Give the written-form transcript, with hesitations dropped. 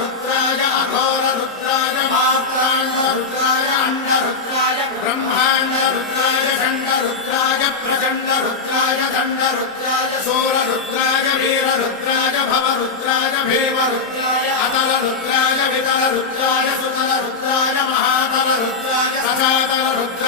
रुद्राय अघोर रुद्राय मात्राण्ड रुद्राय अंड रुद्राय ब्रह्मांड रुद्राय चंड रुद्राय प्रचंड रुद्राय दंड रुद्राय सूर रुद्राय वीर रुद्राय भव रुद्राय भीम रुद्राय अतल रुद्राय वितल रुद्राय सुतल रुद्राय महातल रुद्राय सचातल रुद्राय